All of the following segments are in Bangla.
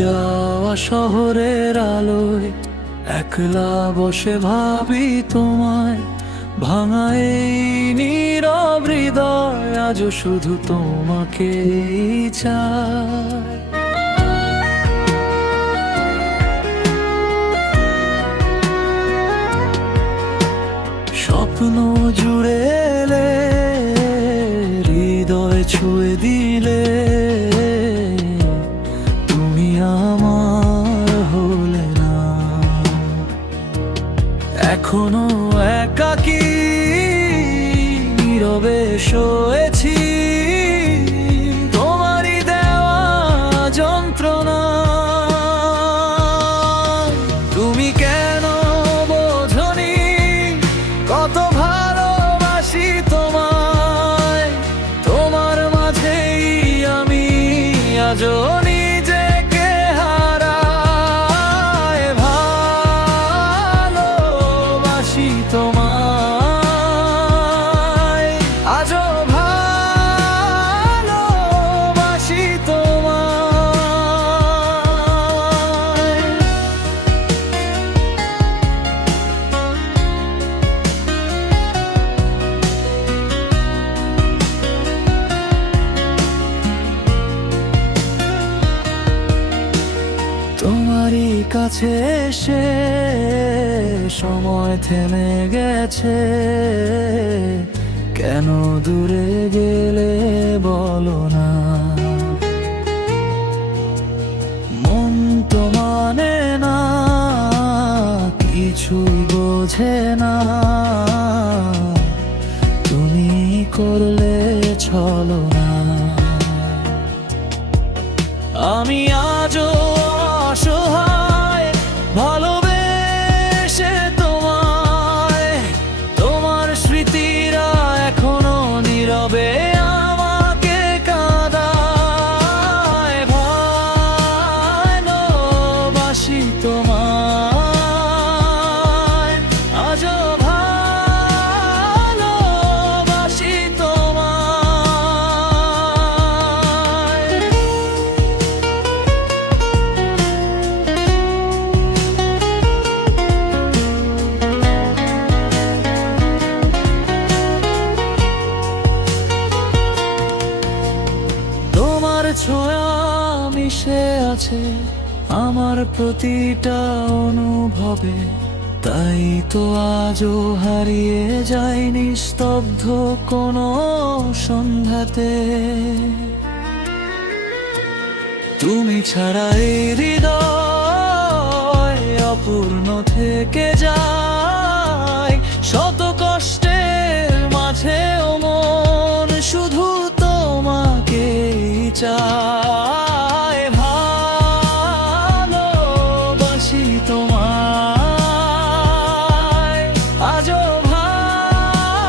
যাওয়া শহরের আলোয় একলা বসে ভাবি তোমায়। ভাঙা এই নীরব হৃদয় আজও শুধু তোমাকেই চায়। স্বপ্ন জুড়ে এলে, হৃদয় ছুঁয়ে দিলে, তুমি আমার হলে না। এখনো একাকী নীরবে শুয়েছি, তোমারই দেওয়া যন্ত্রণা। তুমি কেন বোঝনি কত ভালোবাসি তোমায়। তোমার মাঝেই আমি আজও নিজেকে হারাই। ভালোবাসি তোমায়, আজও ভালোবাসি তোমায়। তোমারই কাছে এসে সময় থেমে গেছে। কেন দূরে গেলে বলো না। মন তো মানে না, কিছুই বোঝে না। তুমি করলে ছলনা। আমি আজও অসহায় ভালোবেসে তোমায়। তোমার স্মৃতিরা এখনো নীরবে আমাকে কাঁদায়। ভালোবাসি তোমায়, আজও ভালোবাসি তোমায়। তোমার ছোঁয়া মিশে আছে আমার প্রতিটা অনুভবে। তাই তো আজও হারিয়ে যাই নিস্তব্ধ কোনো সন্ধ্যাতে। তুমি ছাড়া এই হৃদয় অপূর্ণ থেকে যায়। শত কষ্টের মাঝেও মন শুধু তোমাকেই চায়। ভালোবাসি তোমায়, আজও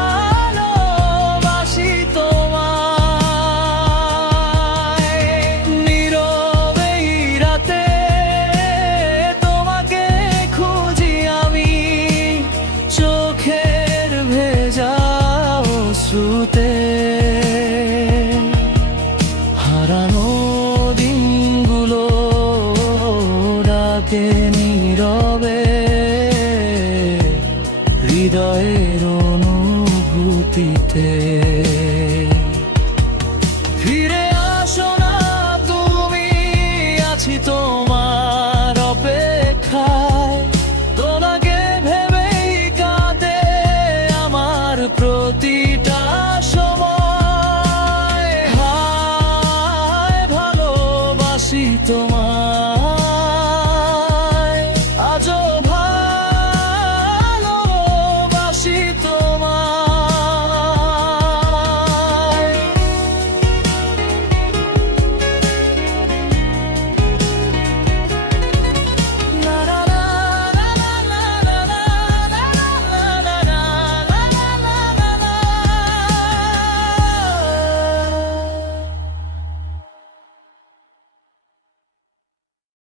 ভালোবাসি তোমায়। নীরবে এই রাতে তোমাকে খুঁজি আমি, চোখের ভেজা অশ্রুতে। হারানো দিনগুলো ডাকে নীরবে, হৃদয়ের অনুভূতিতে। ফিরে আসো না তুমি, আছি তোমার অপেক্ষায়। তোমাকে ভেবেই কাঁদে আমার প্রতিটা সময়। হায় ভালোবাসি তোমায়।